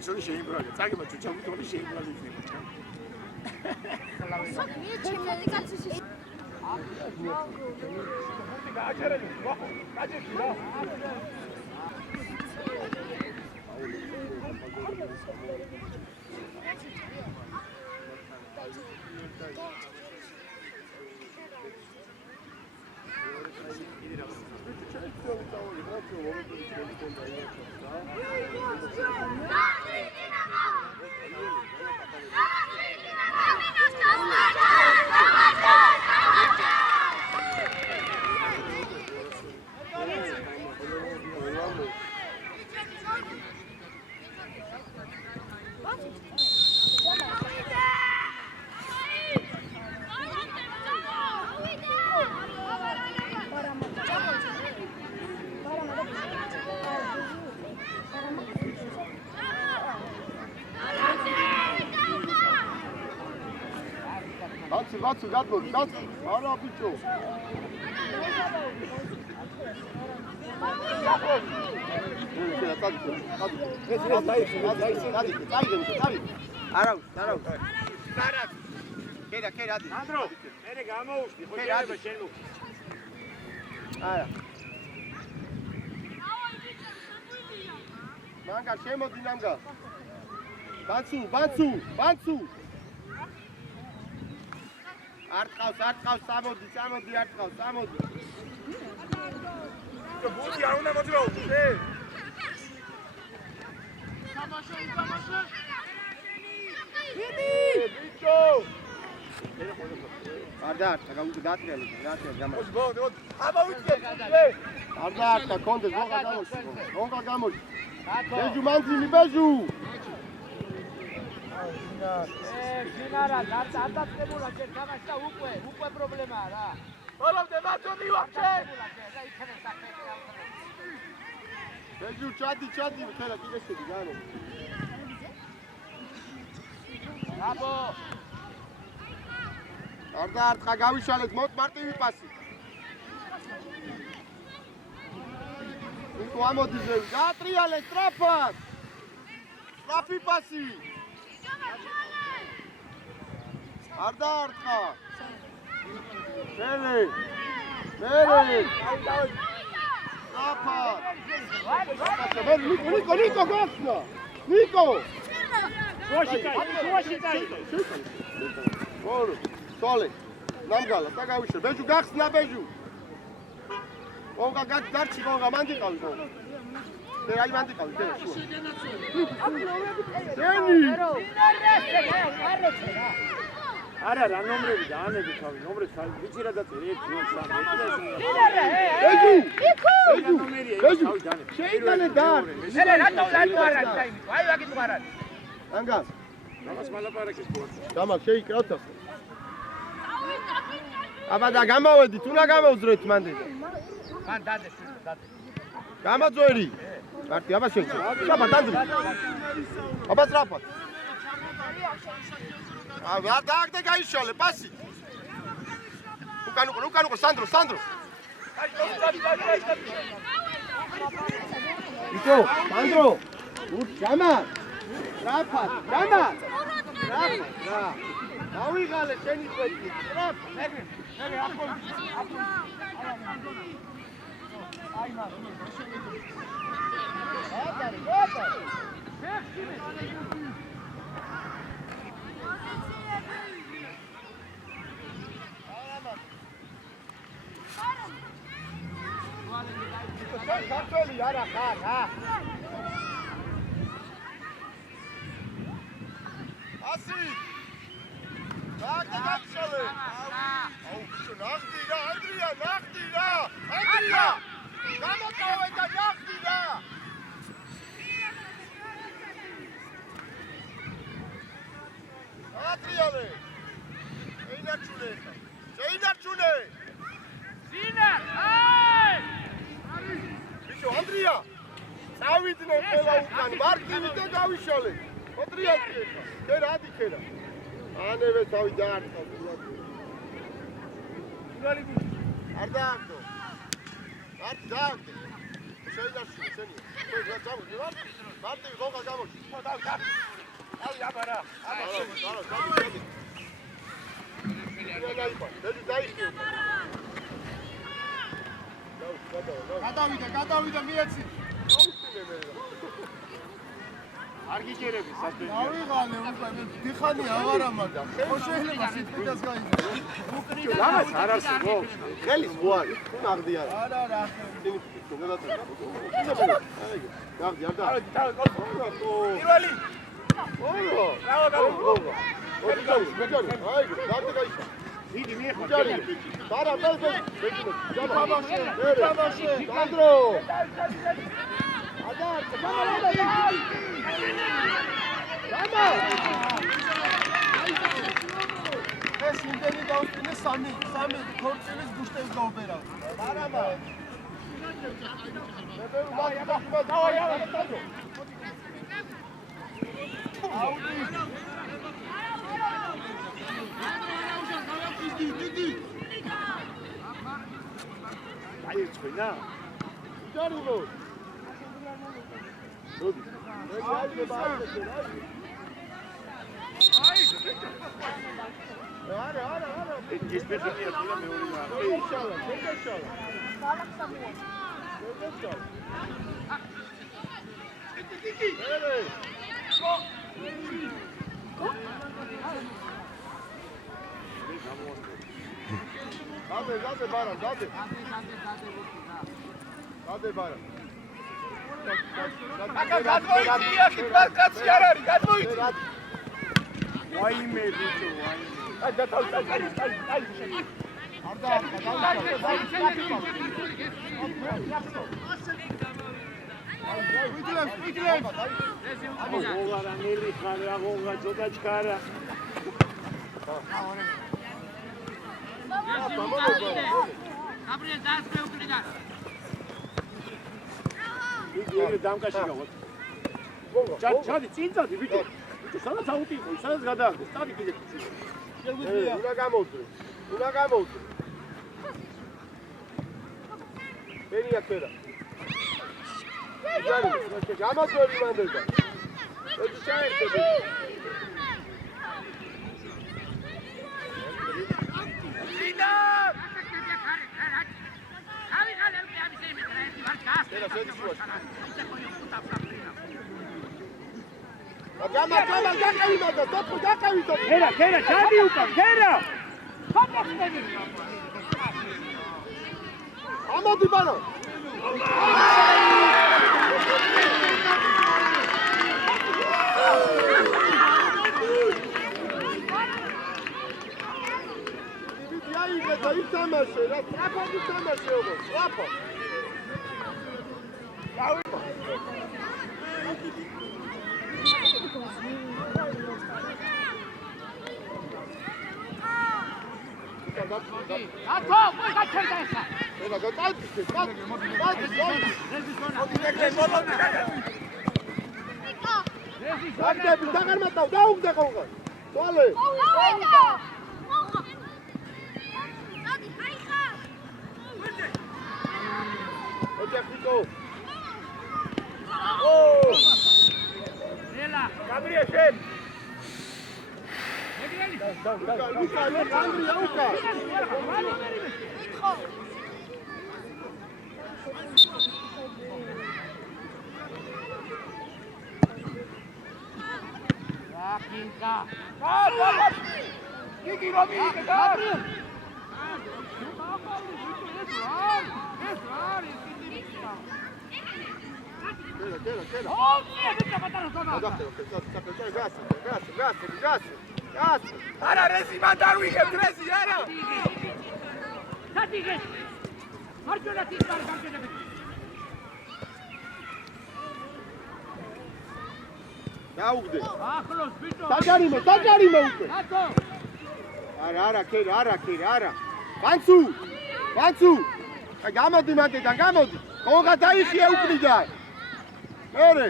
Sono sempre, sai che faccio un po' di sempre di film. Вацу, гадбо, ара бичო. არა. კერა, ადი. ანდრო, მე გამოუშდი, ხო შეიძლება შენ მო. არა. მანგა შემოდი ნამგა. ბაცუ. არ ტყავს, წამოდი, არ ტყავს, წამოდი. ბუთი არ უნდა მოძრაო, ე. თამაშე. მიდი! ბიჭო! არ დაარტყა, გაუტრიალე, გამა. მოდი. ამოვიწე, ე. არ დაარტყა, კონდეს, მოგა გამოში. ბეჟუ მანძილი, ბეჟუ! ჟინარა, დაწდებულა შენ თამაშდა უკვე პრობლემაა რა. ბოლომდე მათო მივახშე. ბეჟუ ჩადი, ხელა კიდე შედი გაანო. აბო. არ დაარტყა, გავიშალეთ, მარტივი პასი. უკო ამოდი ზე, გაატრიალე სტრაფად. სტრაფი პასი. არ დაარტყა. მერე. აფა. ნიკო გახსნა. ნიკო. შუაში კაი. ორი. სოლე. ნამგალა, დაგავიშე. ბეჟუ გახსნა ბეჟუ. ოღონდ დარჩი ოღონდ მანდიყავი ოღონდ. აი მანდიყავი შუა. არა რა ნომრები და ანები თავი ნომრებს ვიცი რა დაწერე 1 2 3 ბეჟუ შეიტანე და რატო არა დაიმი აი ვაგით ვარ ანგას გამას მალაპარაკის პორტი გამას შეიკრავთ აბა და გამოვედი თუ რა გამოვძრეთ მანდ მან დადე გამაძვერი მარტი აბა შევჭი აბა დადე აბა ტრაპად არ დააგდე გაიშალე პასი უკან სანდრო იკო სანდრო ჯამა ტრაფად რა დავიღალე შენი ხვეთი ტრაფ მეგრე აკო აი მაგ ქართველი არა ხარ რა ასი დაგდაგშალე აუ ბიჭო ნახდი რა ანდრია გამოტოვე და ნახდი რა ატრიალე შეინარჩუნე ზინა აი ანდრია წავიდნენ ყველა უკან მარტივი და გავიშალე ოტრიალე ხერა ადი ხერა ანევე თავი დაარტყა არ დააგდო მარტი დააგდე. შეიძლება შენი. თქვენ გამოვიდე ვარ? მარტი გოგა გამოჩი. დავი. დავი აბარა. დავი. დაიხიო. გადავიდა მიეცი. არ გიჭირები საერთოდ. დავიღალე უკვე დიხანი აღარა მაგა. ხო შეიძლება სიტყვას გაიძახო. რამაც არ არსებო. ხელის მოარი. თუ ნაღდი არა. არა. ნაღდი არ და. პირველი. ოო. ბრავო. მეჯარი. აი, დარტე გაიშა. დიდი მიეხო. დარა, ბაბაშე. სანდრო. ადარ, გამა. ეს იმდენი დაუსწინე 3 ქორწილის გუშტებს გაუბერა. არამა. აი, წვინა. ჯარიმო. Good. გადმოიწი აქ კაცი არ არის გადმოიწი ვაიმე ბიჭო ვაიმე აი დათავი არ იგი დამკაში გავოთ. ჩადი წინწადი ბიჭო. ბიჭო სადაც აუტი იყო, სადაც გადააგდეს. წადი კიდე. შეგვიძლია. უნდა გამოვდე. ბერია ქერა. ჯარი, გამაძველი მანდელდა. ეს ჩაერთები. სიდა! Kera, čadi ukam, kera! Amadi bana! Ara rezi mandar wikend rezi ara. Satige. Marjona tisar kankene. Daugde. Ახლოს ბიჭო. დაჯარიმე უკვე. არა, ქერი, არა. განცუ. გამოდი მანდიდან, გამოდი. ხოღა დაიხია უკრიდან. მერე.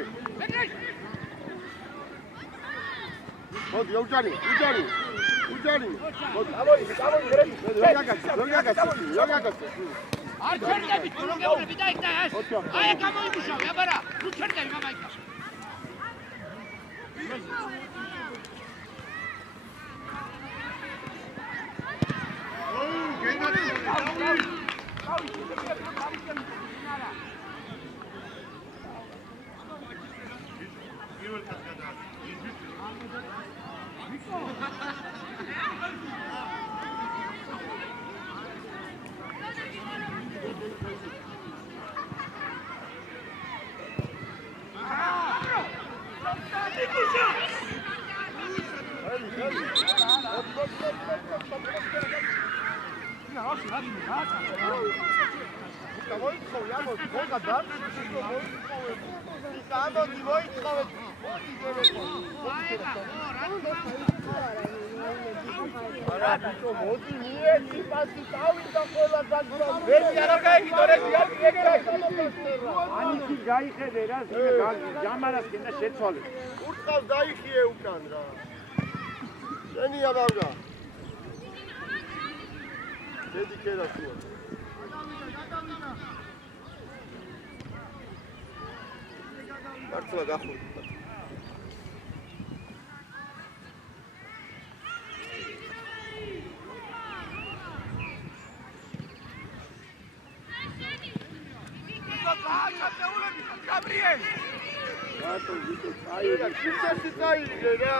მოდი, უჯარი. მოდი, ამოი, გრები. როგორ გაგაცი. არ ჩერდები თუ რომ გეუბნები და იქ და ეს აი გამოიმუშავე აბარა თუ ჩერდები მამა იქ გაიხედე რა, ჯამარას კიდე შეცვალე. ურტყავს დაიხიე უკან რა. შენია ბავგა. შედი ქერა სუა. მართლა გახურდი. გაბრიელ რატო ვიტო წაიღე შიფტში წაიღე რა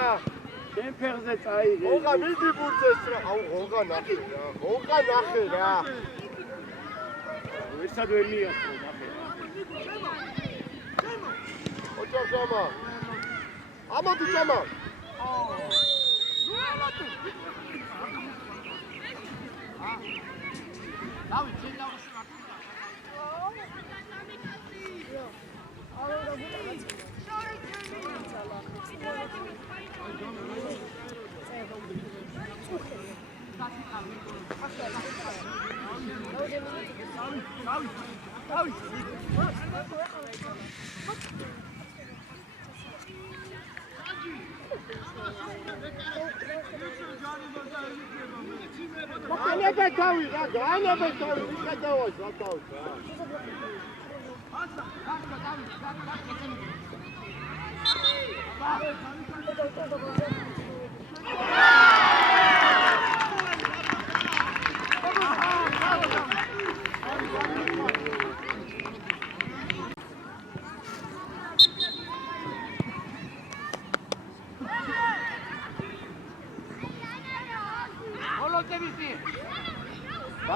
შენ ფეხზე წაიღე ოღა მიდი ბურთეს რა აუ ოღა ნახე რა ვერსად ვერ მიასწრო ნახე ოჯახ ჯამა ამოდი ჯამა დავი შენ დავუშვი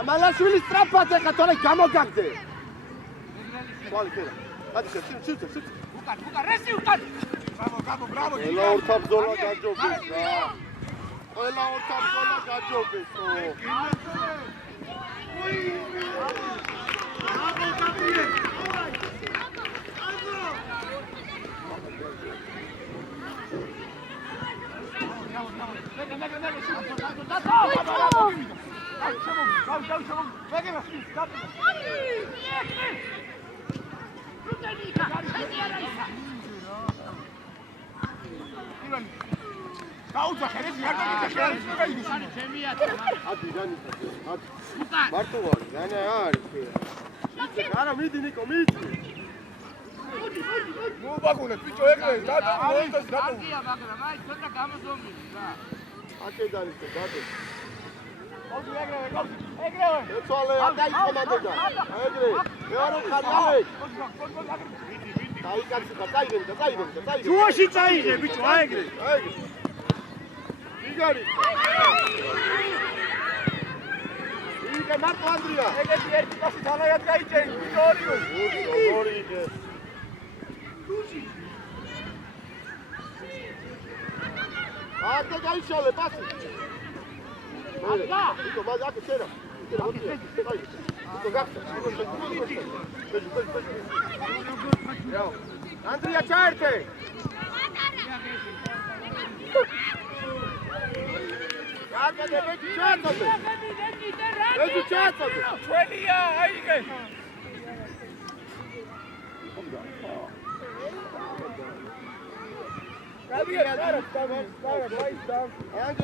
მამალაშვილი სტრაფად ეხა თორე გამოგაგდე. ვალი ხერა. ადი ხერ, სიტ. უკან, რესი უკან. ბრავო. ყველა ორთაბზოლა გაჯობეს რა. ყველა ორთაბზოლა გაჯობეს. ბრავო, გაბრიელ. არა მიდი ნიკო მიდი მოვაგუნე ბიჭო ეგრე დადო მოიწეს დადო აკია მაგრამ აი ცოტა გამოზომილი რა აკედარი დადო ოდი ეგრევე ეცვალე დაიწყომანდა ეგრე მეორე ხარი ალე დაიგე ჯუაში წაიღე ბიჭო აეგრე იგარი იგე მარტო ანდრია ეგეთი ერთი პასი თანაიად გაიჭერი ბიჭო ორი იგე აკე გაიშალე პასი იკო მაგ აკე ჩერა იკო გახსა ანდრია ჩაერთე აკე ბეჭი ჩააწოდე ბეჭი ჩააწოდე ჩვენია აიგე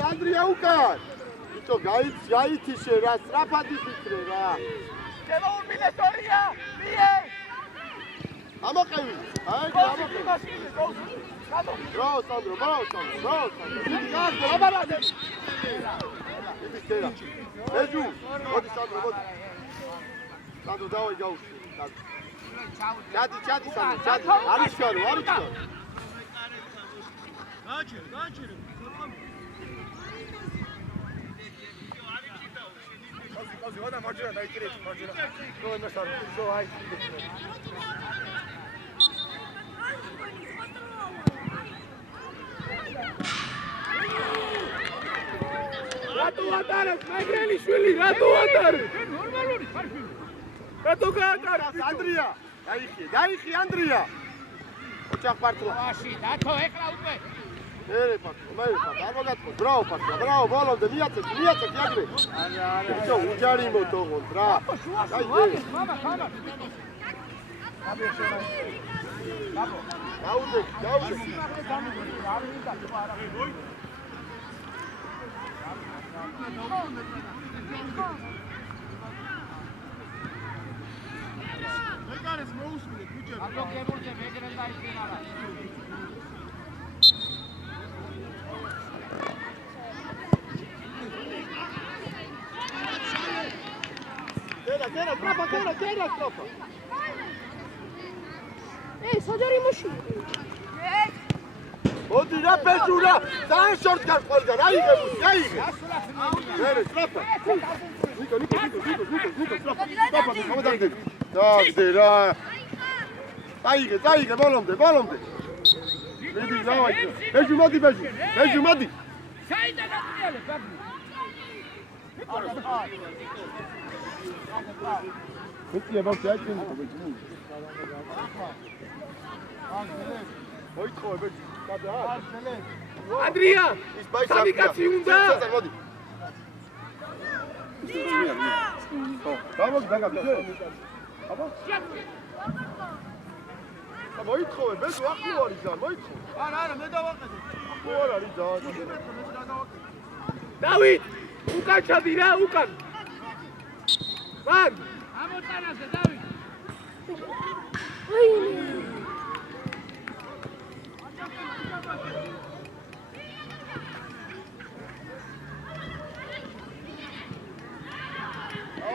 ანდრია უკან იცო გაიციშე რა სწრაფად იფიქრე რა ამოყევი. აი, ამოყევი. ბრო, სანდრო, ბრო, სანდრო. დიდი გასწრა, აბარადე. დიდი შეერა. ეჯუ, მოდი სანდრო, მოდი. სანდრო დავაი გაუშვი. ჩადი, სანდრო, ჩადი. არის შარო. გააჩერე. Kozi, ona mađura, daj ti reći, mađura. To je nešto, to aj. Ratu Ataras, Magreli Švili, Ratu Ataras! Ratu Ataras, Andrija! Daj ih, Andrija! Očak partila. Vaši, dato, ekla upe! Ere partila, armo gatko, bravo partila, bravo, volom da nijacek, jagre! Čo, uđarimo to kontra! Daj, Hama! Gaudek! Nekare smo uspjeli, kuće. A dok je burče, vegre da ispinala. Tera, tropa! Ej, sad moši. Odi na pežura, sam šortkar polgar, ajde! Tera, tropa! Niko, tropa! Samo da gdje? Da. Ajde, volom te! Vidi, gledajte! Bežu, modi! Sajde na tijele, Pablo! Peki je bak ya kim bu? Oy koy be. Andrija! Stavi kacijunda! Tamam da gel. Tamam. Tamam oy koy be. Aklı var izan. Oy koy. Ara ne davak edin. Aklı var izan. David! Ukan çadira, ukan! Van! Amotanase, David!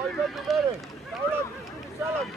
Ay ben de verin. Davran, salam.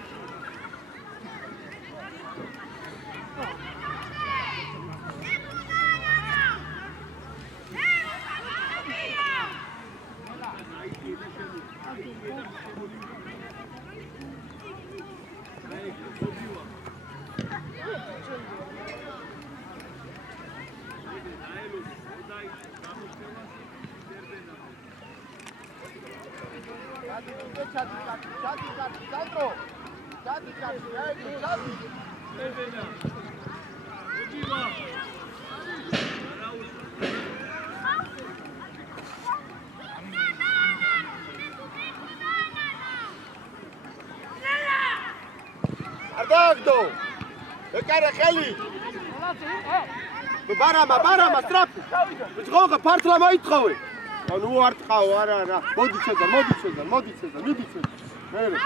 Ardagdo! Ekare kheli! Barama, strapi! Včgoga, partla moitkovi! ანუ არ ტყავ, არა. მოდი ცეძარ. მიდი ცეძარ. მერე.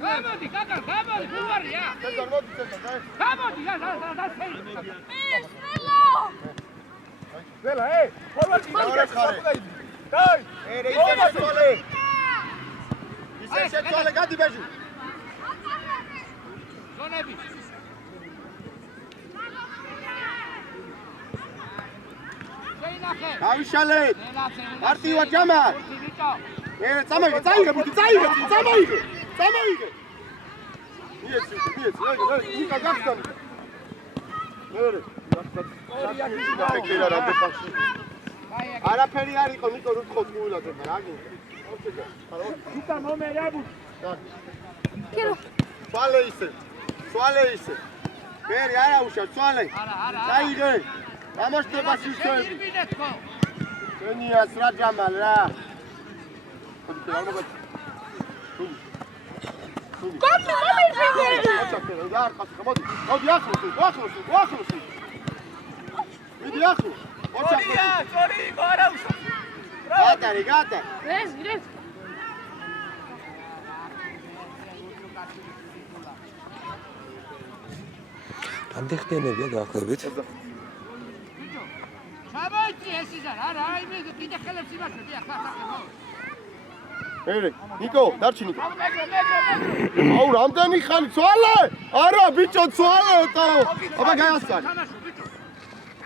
გამოდი, გულვარია. ცეძარ, მოდი, დაი. გამოდი, და. ზელა, ფორვარდი მაგარი. დაი. ისე შეცვალე, გადი ბეჟი. ზონები. დავიშალეთ. პარტია ჯამა. წამოიგე, ბუდი, წაიგე. მიეცი, ნიკა გახსნა. მერე. არაფერი არ იყო, ნიკო რუთხო გულაზე, რა გინდა? ნიკა მომერაბუ. კერო. სვალე ისე. მერე არა უშავ, სვალე. წაიგე. Გამოშტება სიშვები. შენიას რა ჯამალ რა. მოდი ახლოს. მიდი ახლოს. სწორი იყო არა უშავ. გატარი. ეს ვირეთ. რამდენი ხდენებია დაახლოებით? ჩამოიწი ეს იზარ, არა, მე კიდე ხელებს იმაშო, დიახ, ხახახო. ერე, ნიკო, დარჩი ნიკო. აუ, რამდენი ხანი ცვალე? არა, ბიჭო, ცვალეო. აბა გაასწარი.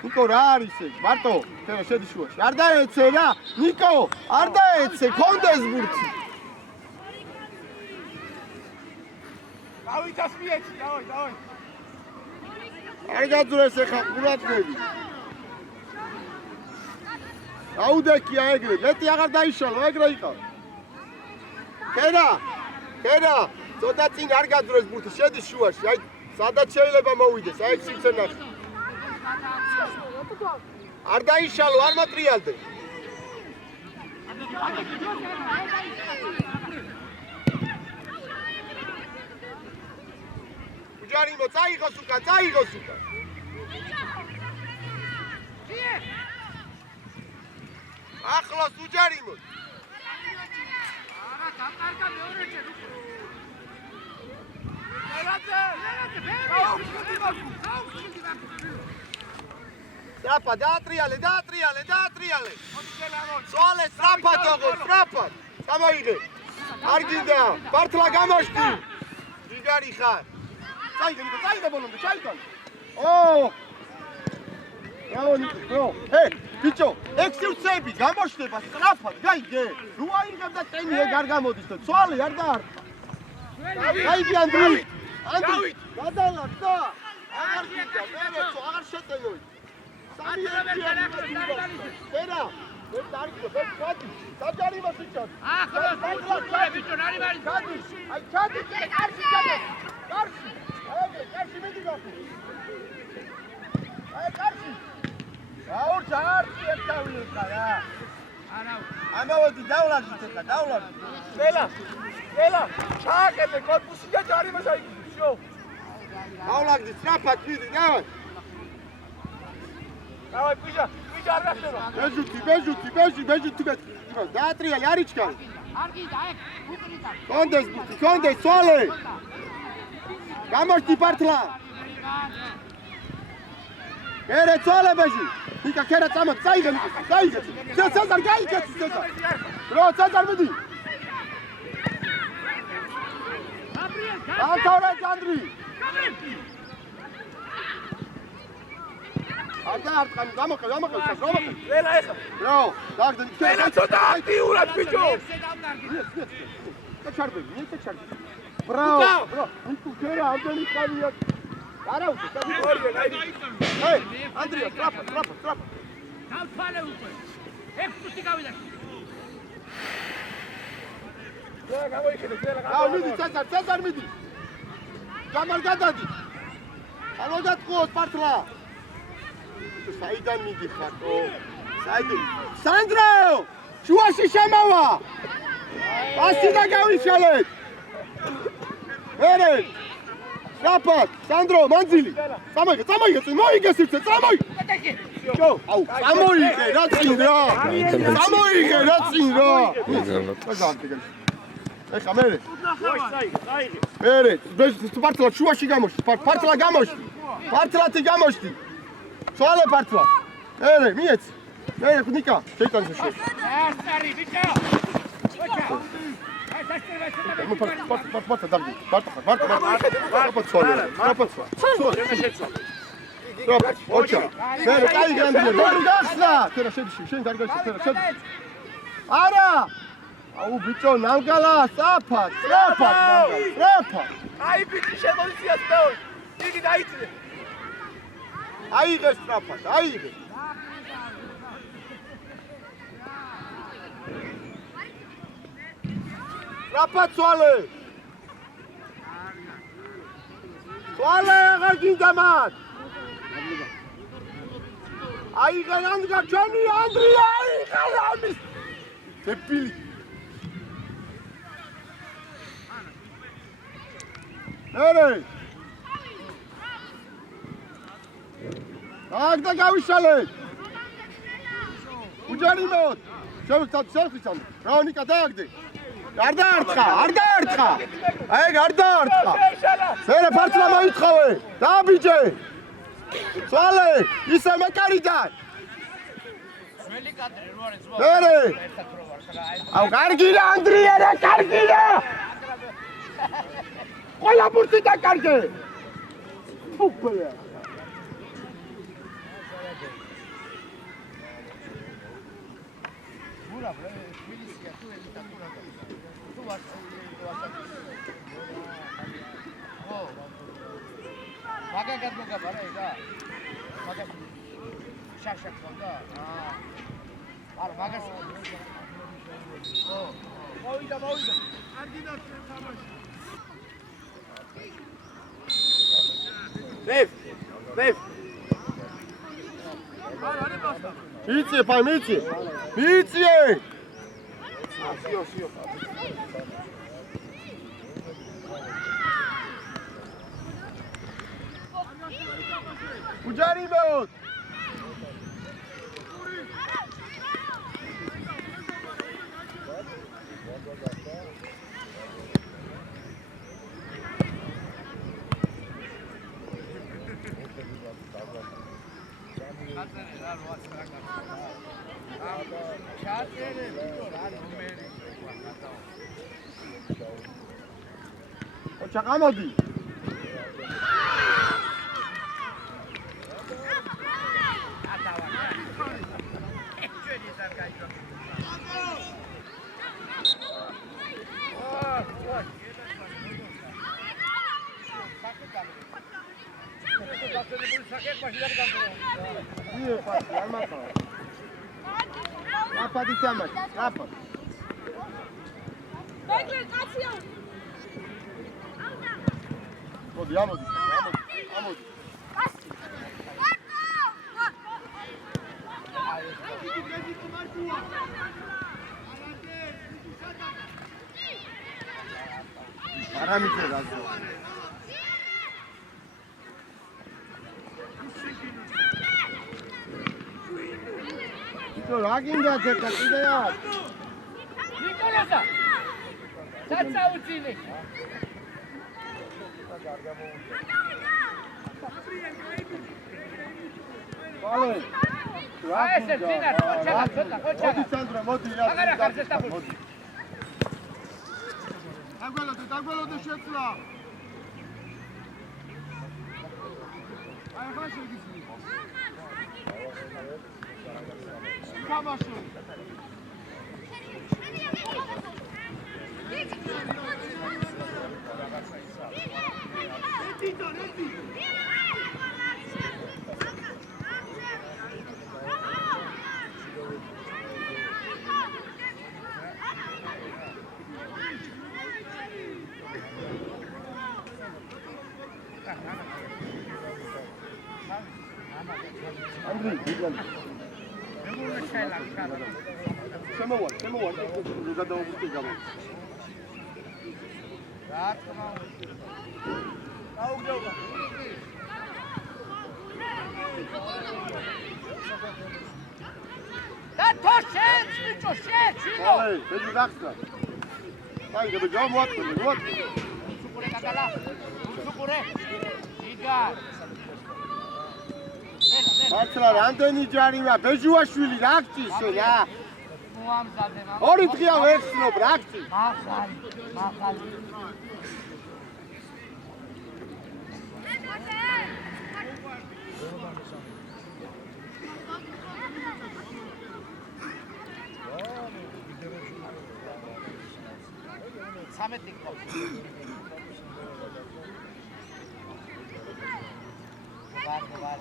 ნიკო, რა არის ეს? მარტო, თერა შედი შუაში. არ დაეცე რა. ნიკო, არ დაეცე, კონდეს ბურთი. დავით ასმიეჩი, დავით. არ გაძვრეს ეხა ყურადღები. აუდეკია ეგრე, მეტი აღარ დაიშალო, ეგრე იყავ. ქერა, ცოტა წინ არ გაძვრეს ბურთი, შედის შუაში, აი სადაც შეიძლება მოვიდეს, აი ციცე ნახე. არ დაიშალო, არ მატრიალდე. უჯარიმო, წაიღოს უკან. ახლოს უჯარიმო. არა, გამარგა მეორეჯერ. სტრაფად, დაატრიალე. სვალე სტრაფად ოღონდ, სტრაფად. გამოიღე. არ გინდა, პარტლა გამოშტი. იგარი ხარ. წაიღე ბოლომდე, ჩაიტან. ჰე, ბიჭო, ექსკურსები გამოშტება სტრაფად, გაიგე. რო აიღებ და ტენი ეგ არ გამოდის და ცვალე არ დაარტყა. გაიგე ანდრი, გადალაკ და აღარ გინდა, მერეცო, აღარ შეტენოი. კერა, ეს დარიგო, ეს ჩადი, საჯარიმო სიჩადი. ახლა ბიჭო, ნარი მარი. აი ჩადი, კარში ჩადი. კარში მიდი გახო. აი კარში. აურ ჩარში ერთავიეკა რა. არა. ამავედი დავლაგდით ეხა, დავლაგდით. ელა, ჩააკეთე კორპუსი და ჯარიმას აიგდით, შო. დავლაგდით, სტრაფად მიდი, დავай. დავай, პიჟა არ გახდება. ბეჟუთი. დაატრიალე, არ იჩქარი. არ გიდა, ეგ, უკრიდა. კონდეს, სვალე. გამოშტი პარტლა. ერე ცვალე ბეჟი. ნიკა ქერა წამო, წაიღე. ცეზარ გაიქეცი ცეზარ. რო ცეზარ მიდი. დამთავრე ანდრი. არ დაარტყანი, გამოყევ. ელა ეხა. რო, დაგდე. ელა ცოტა აქტიურად ბიჭო. ჩარბები. ბრავო. ნიკო ქერა ამდენი ხანია. არა უკვე, ჰე, ანდრია, ტრაფა. დავთვალე უკვე. ექსპუსი გავიდა. მიდი, ცეზარ მიდი. გამარ გადადი. ალოდატყუოს პარტლა. საიდან მიდიხარო? სანდრო! შუაში შემავა! პასი და გავიშალეთ. ერე! სტრაფად, სანდრო, მანძილი. წამოიღე, მოიგე სივრცე, წამოიღე. აუ, წამოიღე, რა წინ რა. ეხა მერე. მერე, პარტლა შუაში გამოშტი, პარტლა გამოშტი. სვალე პარტლა. ერე, მიეც. ერე, ნიკა, შეიტანზე შუაში. ასტარი, ბიჭო. პარტა დაგდი. პარტა სვალე. ოჩა. მერე, წაიღე ანდრია, დორი გასლა. თერა შედი, შენ გარგაში, თერა შედი. არა! აუ ბიჭო, ნამგალა, სწრაფად. აი ბიჭი შემოიცია სწორ. იგი დაიწე. აიღე სწრაფად, აიღე. სწრაფად სვალე. აღარ გინდა მათ. აიღე ანგა ჩვენი ანდრია, აიღე ამის. დეპილი. ერე. აგ და გავიშალეთ. უჯარიმოთ. შევხიცამ. რაონიკა დააგდე. არ დაართხა. აი, არ დაართხა. მერე ფართლა მოითხოვე. დააბიჯე. სვალე, ისე მეკარიდან. ძველი კადრი რო არის ზღვა. მერე. აუ, კარგია ანდრია რა, კარგია. ყველა ბურთი დაკარგე. ფუპლე. მაგა გადმოგაბარა ეგა. მაგა შაშაკ ხონდა. არა, მაგას. ო, მოვიდა. არგინას თამაში. Lev. მიიწე, ფაი, მიიწე. Სიო. უჯარი მეოთ. ჩაყამოდი. Rapadi temat, rapad. Modi, amodi. Paramite razzo. რა გინდა ცეკა კიდეა? ნიკოლასა. დაწაუწინე. ბალე. აი ესე ძინა, ცოტა. მოდი სანდრა, მოდი რა. აგარა ხარჯეს დახურდი. დაგველოდე შეცვლა. აი ხა შეგიძლი. თამაშო. Andrei, Miguel. Chama o jogador do Portugal. Olha, fez o gasto. Vai, deve jogar o outro. Supure Catala. Supure. Diga. მართლა რამდენი ჯარია ბეჟუაშვილი რა გწი შენა მოამზადე მამა ორი დღეა ვერ ცნობ რა გწი მახალი სამეთი ყავს ვარ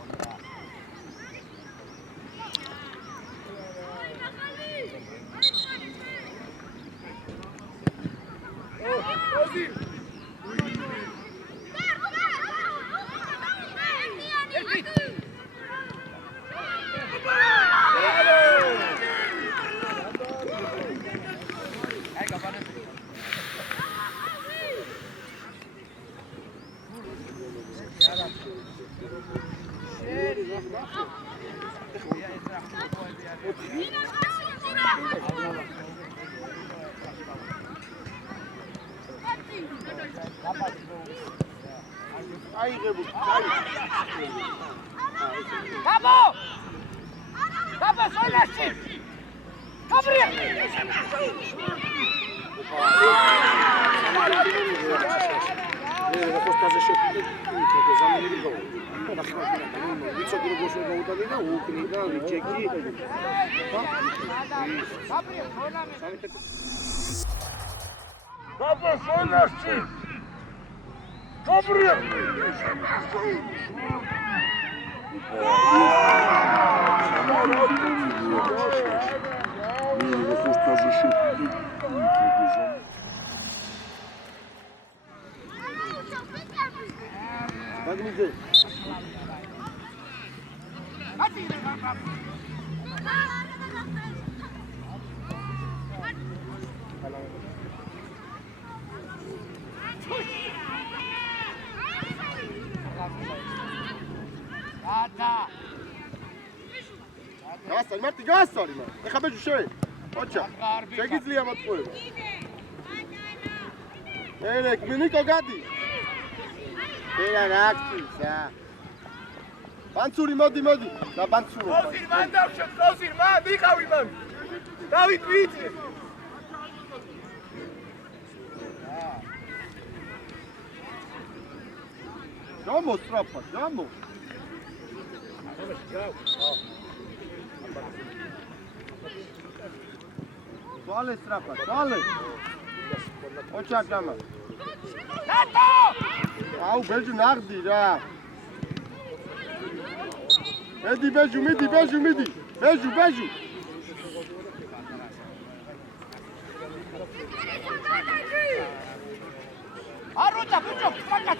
აიღებო. Gabo! Gabo, სოლაში! გაბრია! მარტი გასწარი მაგრამ. ეხა ბეჭი შე. ოჩა. შეგიძლია მოწყობა. ერეკ მინიკო გადი. ეა რაკცია. ბანცური მოდი. და ბანცურო. Ოზირ მან დავშო, ოზირ მან, ვიყავი მან. დავით ვიცი. გამო სტრაფა, გამო. Toale strapa, toale. Ocha gama. Tato! Au, beju nagdi ra. Midi, beju. Beju. Aruta, pucho, fracas.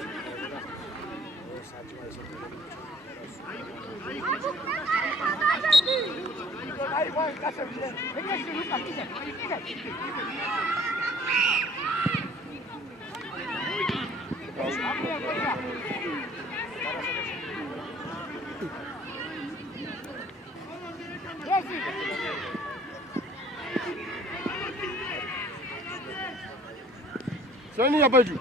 აი, ვაი, კაცები. ეგრე რუკა, კიდე. Seni yapacağım.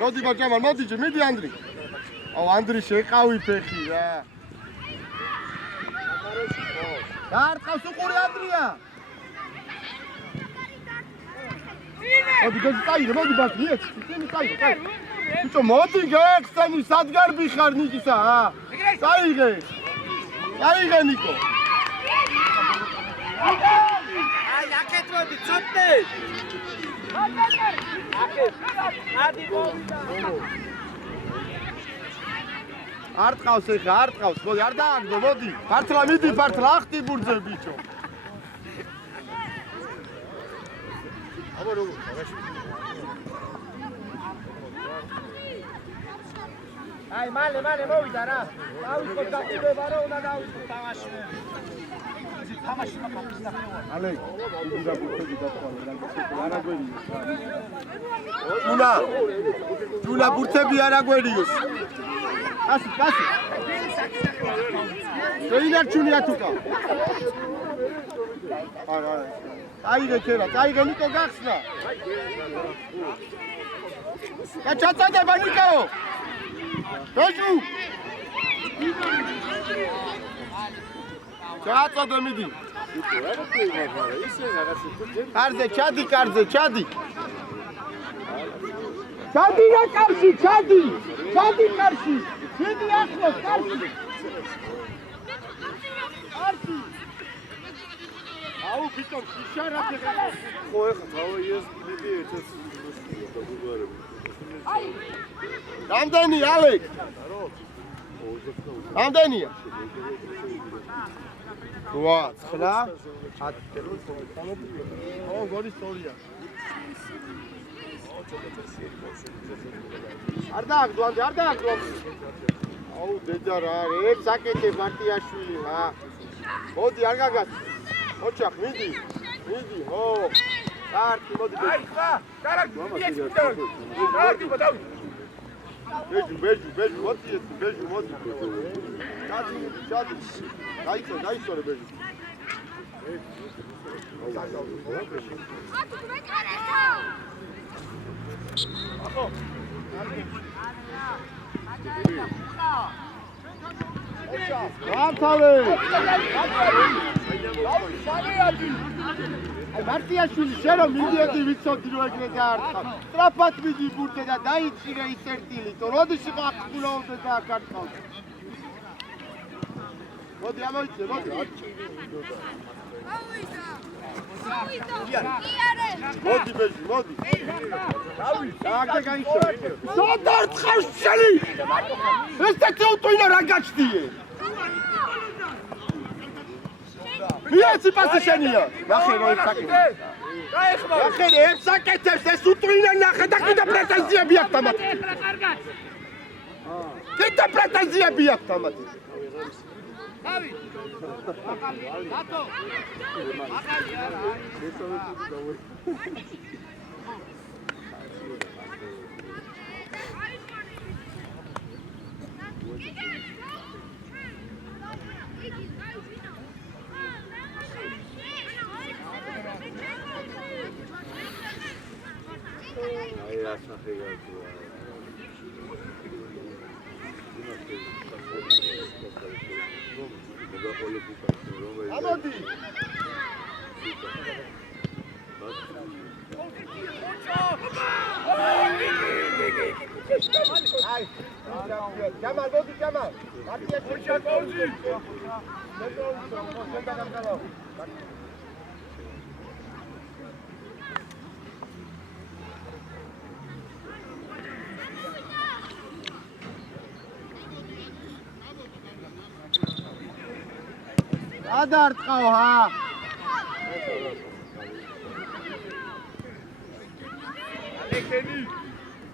Modi bacaman, modi, midi Andri. O Andri შეყავი ფეხი რა. დაარტყავს უყური Andrია. მოდი გაიწაიღე, მოდი ბას, მიეც, წინი წაიღე. ბიჭო, მოდი გექსენი, სად გარბი ხარ ნიკისა, წაიღე. წაიღე ნიკო. აი, აქეთ მოდი, ცოტნე. აქეთ. ადი მოვიდა. არ ტყავს ეხა, არ ტყავს. მოდი, არ დააგდო, მოდი. ფართლა მიდი, ფართლა ახტი ბურძე ბიჭო. აბა როგორ? აი, მალე მოვიდა რა. დავიწყოთ გაყიდება რა, უნდა დავიწყოთ თამაში. თამაში მაგას ნახევა. ალე, იგი გაგუწევი დათვალე, რა გვერიოს. თუნა ბურთები არ აგვერიოს. კასი. შეინარჩუნია თუკა. არა. აიღე ქერა, აიღე ნიკო გახსნა. გაჩაწადება ნიკო. ბეჯუ. ჩაწადე მიდი. კარზე, ჩადი. ჩადი რა კარში, ჩადი კარში. მიდი ახლოს კარში. აუ ბიჭო, ისარათე. ხო, ეხა თავიეს მიდი ერთად გუგარები. რამდენი ალეკ? რამდენია? 8, 9, 10. ო, გოლის სწორია. არ დააგდო. აუ, დედა რა, რებს აკეთე მარტიაშვილი რა. მოდი, არ გაგაც. ოჩახ, მიდი, ო. კარტი, მოდი. აი, ხა, კარგი, ბეჯუ, მოდი. ჩადი. დაიწორე ბეჯუ. Gantale! მარტიაშვილი შენ რომ მიდიოდი ვიცოდი რომ ეგრე დაარტყა. სტრაფად მიდი ბურთზე და დაიჭირე ის ერთილი. როდის იყო აქ ხულაობდე და აქ არტყავდა. მოდი ამოიწე, მოდი. მოდი ბეჟი, მოდი. დააგდე გაიშო. სადარტყავს შენი! ეს თეუთოინა რა გაჩდიე? მიეცი პასი შენია. ნახე რო იფსაკეთე. გაიხმარ. ნახე იფსაკეთებს ეს უტვინა ნახე და კიდე პრეტენზიები აქვს ამათ. ეხლა კარგად. კიდე პრეტენზიები აქვს ამათ. დავი. ბატო. მაგარი არა. ამოდი. აი, ჯამალ, მოდი ჯამალ. მარტია ხოჭა კოუზი. ადარტყავ ჰა. ალექენი.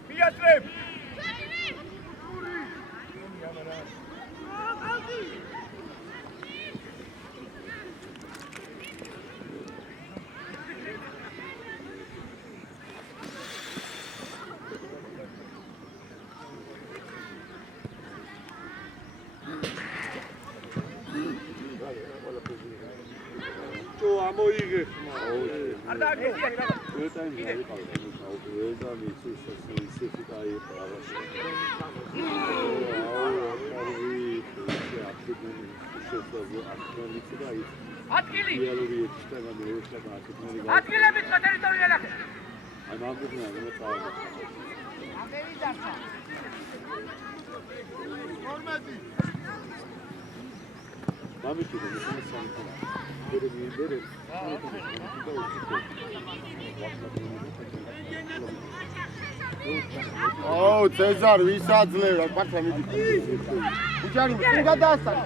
მიატრებ. ამოიღე ხმა. არ დააგდია ბაბა. ადგილი. ადგილებით ტერიტორია ნახე. აი მაგდნა მე წავა. ამერი დარჩა. ფორმატი. მამიჩი და მე სამი. ბერე. ო, ცეზარ ვისაძლევ, პარტა მიდი. უჯარი, თუ გადაასწარ,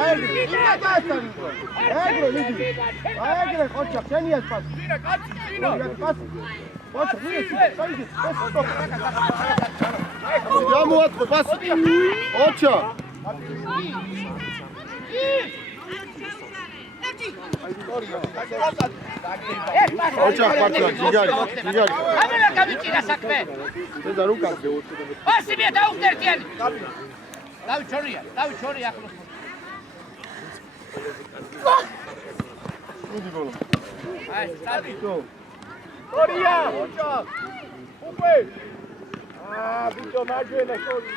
აეგრე, თუ გადაასწარ. აეგრე მიდი. აეგრე ხოჭა, შენია პასი. ძირა კაცი, ძირა. პასი. ხოჭა, მიდი, სტოპ. გამოაწყო პასი. ხოჭა. ხოჭა, პარტა, ჯიგარი. ამელა გამიჭირა საქმე. ცეზარ უკაზე. პასი მე დაუხდერთიანი. დავი ჩორია ახლოს. მიდი ბოლო. აი, სტაბი. ორია, ხოჭა. უკვე. ბიჭო მაჯვენა შორი.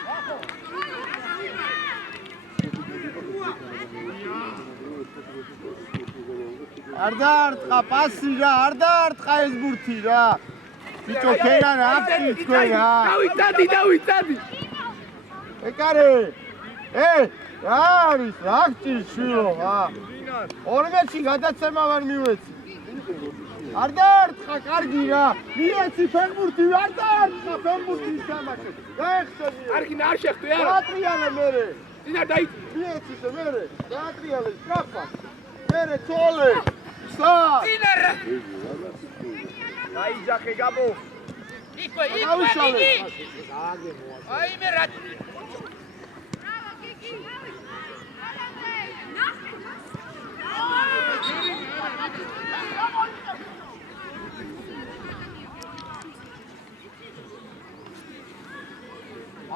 არ დაარტყა პასი რა, არ დაარტყა ეს ბურთი რა. ბიჭო ქერან აფცი თქვენ რა. დავიცადი. ეკარე. რა არის რა გჭირს შვილო რა. 12-ში გადაცემა ვარ მივეცი. არ დაარტყა კარგი რა. მიეცი ფეხბურთი, არ დაარტყა ფეხბურთი თამაშე. დაეხსენია. კარგი არ შეხტია. დაატრიალე მერე. ძინა დაი. მიეცი მერე. დაატრიალე სწრაფა. მერე ცოლე. სა. ძინერა. დაიჯახე გაბო. იქ იგი. აი მე რა.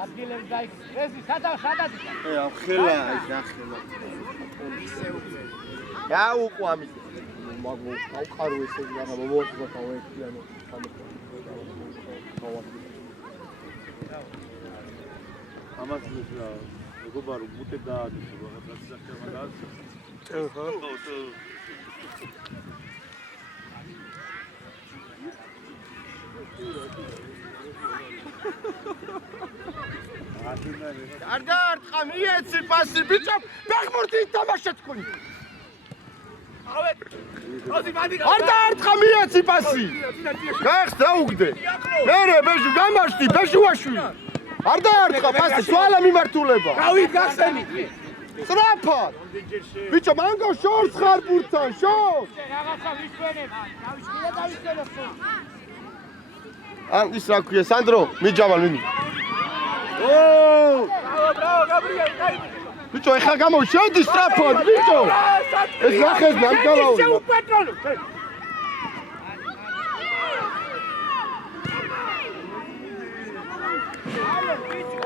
ადგილები დაიქ. ეს სადაა? ხელა, ახლა. გაუყვამი. მაგ მოყარო ესე რა მომოწდა თავი ანუ სამეთო. გასმის რა მეგობარო მუტე დააგიშო რაღაცა სახეობა დაასწრო ხო გარდარტყა მიეცი პასი ბიჭო ფეხბურთი თამაშე თქვენი გარდარტყა მიეცი პასი გახს დაუგდე მერე ბეჟუ გამაშტი ბეჟუაშვილი გარდარტყა პასი სვალა მიმართულება გავით გახსენით სწრაფად ბიჭო მანგო შორს ხარ ბურთთან შორს რაღაცა ვისვენებ დავისვენებ ან ის რა ქვია სანდრო მიჯავალ მიმი ბრავო გაბრიელ კაი ბიჭო ეხლა გამოშედი სწრაფად ბიჭო ეს ნახეს ნამგალაური შეუპატრონო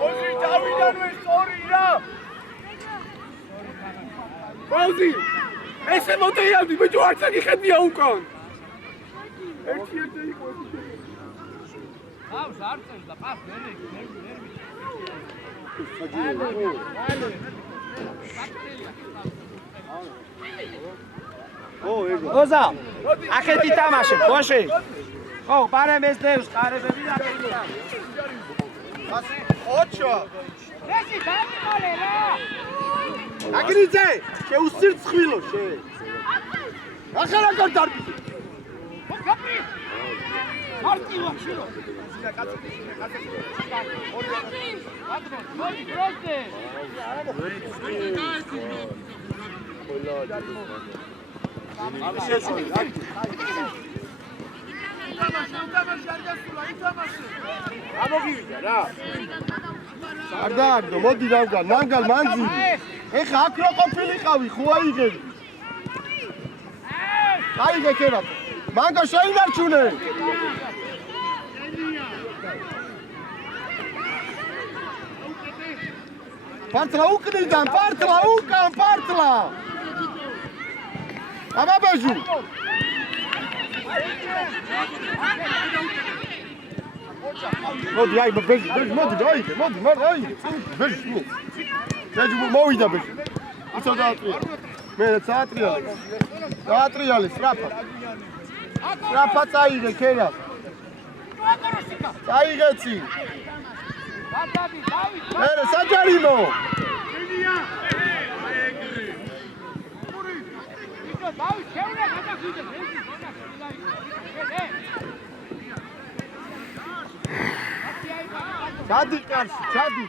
ოზი დავიდანვე სწორი რა ოზი ესე მოდიალდი ბიჭო არც აგიხედია უკან ერთი იყოავს არწევს და პას ნერვი ოზა ახეთი თამაში ხოშე ხო პარემ ეს დევს ყარებები და ოჩო ესე დამიმალე რა აგრიძე შეუსირცხვილო შე ახლა გარ დარბი გაპრი მარტი ვახშილო არდაარდო მოდი ნანგალ მანძილი ეხა აქ რო ყოფილიყავი ხო აიღები აიღე ქერა მანგო შეინარჩუნე პარტლა უკნიდან პარტლა უკან პარტლა აბაბაჟუ მოდი აი ბეჟი მოდი დაიგე მოდი აიღე ბეჟი ბეჟი მოვიდა ბეჟი იცო დაატრია მე დაატრიალე სრაფა წაიღე ქერა წაიღეცი მერე საჯარიმო ჩადი კარში ჩადი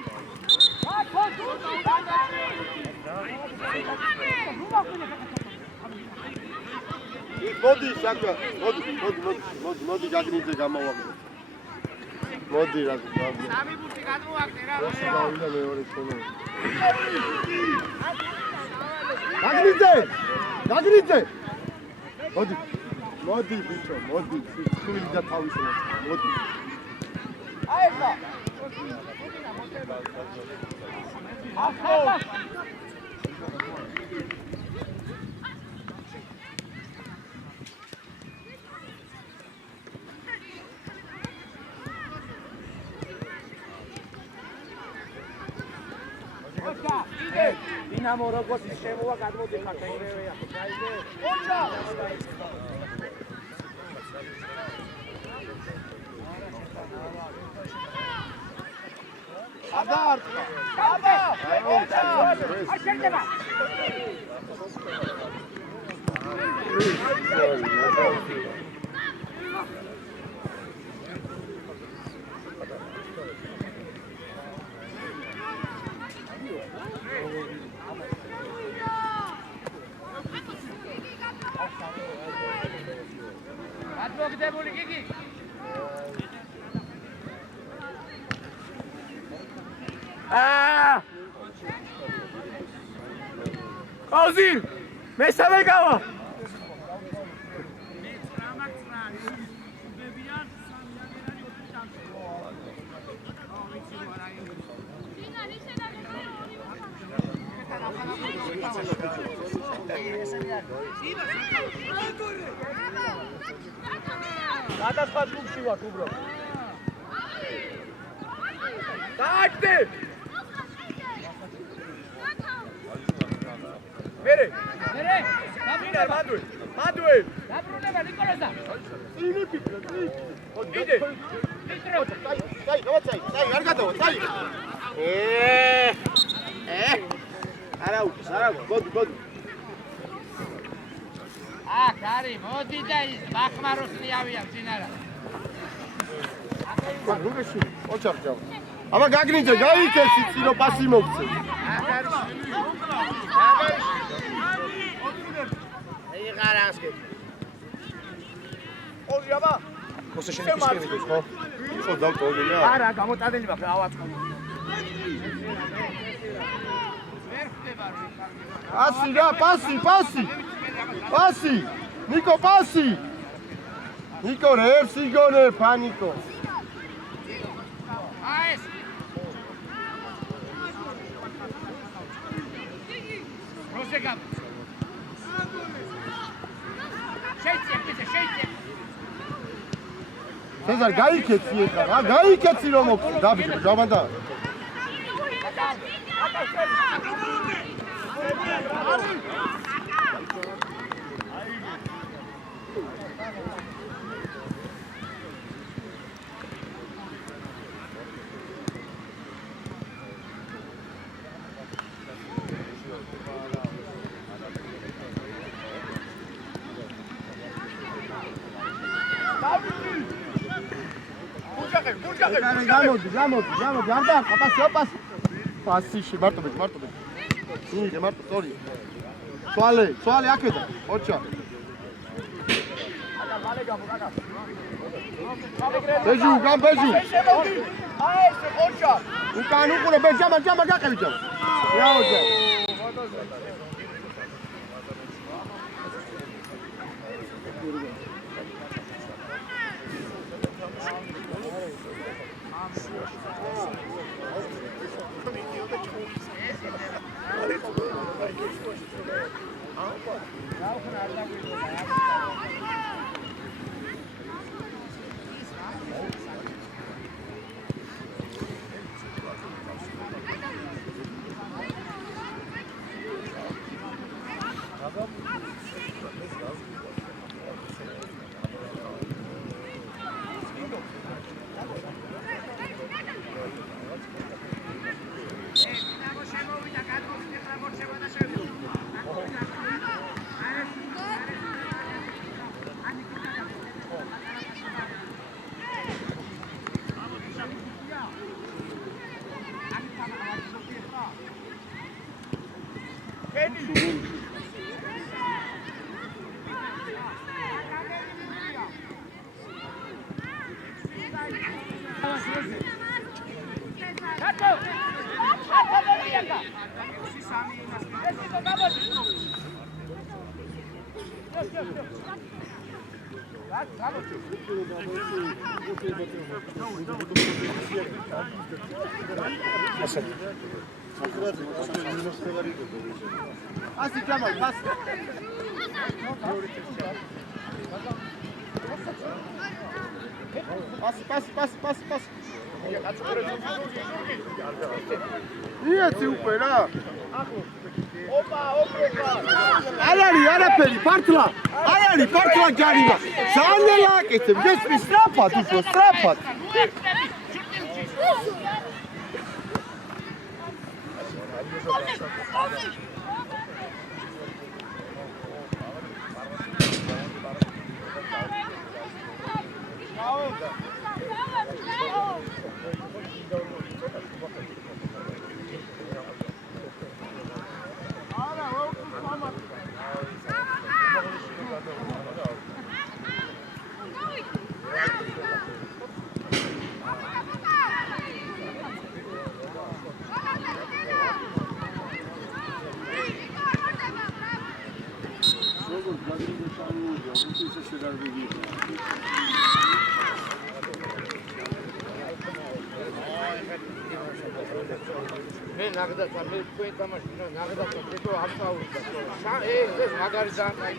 მოდი საკა მოდი გაგნიძე გამოვაგდე მოდი რა სამი ბურთი გადმოვაგდე რა დავიდა მეორე ხოლმე გაგნიძე მოდი ბიჭო მოდი ხვილი და თავისი მოდი აიხა ახლა დინამო როგორც შემოვა გადმოდიხარ ეგრევეა გაიგე ოჩა ადარტყა ოჩა არ შეიძლება გადმოგდებული გიგი ყოზი მესამე გავა გადასხად ჯგუფში ვარ უბრალოდ დააგდე მერე მადუე დაბრუნება ნიკოლოზა წინი ფიქრე იდე წაი არ გადავა წაი არა ბოდი აქ არის მოდი და ის ბახმაროს ნიავია წინარა რუგეში ოჩახჯავ აბა გაგნიძე გაიქეცი წინო პასი მოგცე იღარასკე ორი აბა მოსე შენიკის ხო? ხო დავტოვია არა გამოტანილი მაქვს ავაწყო პასი რა პასი ნიკო პასი ნიკო რებს იგონე ფანიკო აეს როსეგა შეიძლება სეზარ გაიქეცი ეხლა რა გაიქეცი რომ მოგცე დაბიჭო ჯავანდა გამოდი არ პასი პასიში მარტო იდე მარტო სორი სვალი აქედა ოჩა ბეჟუ აეს ოჩა უკან უყურე ბეჯამა გაყევი ჯამ რაოჯა Pasi Jamal, pasi. Pasi. Იეთი უკვე რა. ოპა. არაფერი, ფართლა. არ არის ფართლა ჯარიმა. სანელა აკეთებ, გესმი სტრაფად უფრო, სტრაფად. მე ნაგდაცა მე თქვენ თამაში ნაგდაცა თეთო აფსაურდა. ეს მაგარი ძალიან კაი.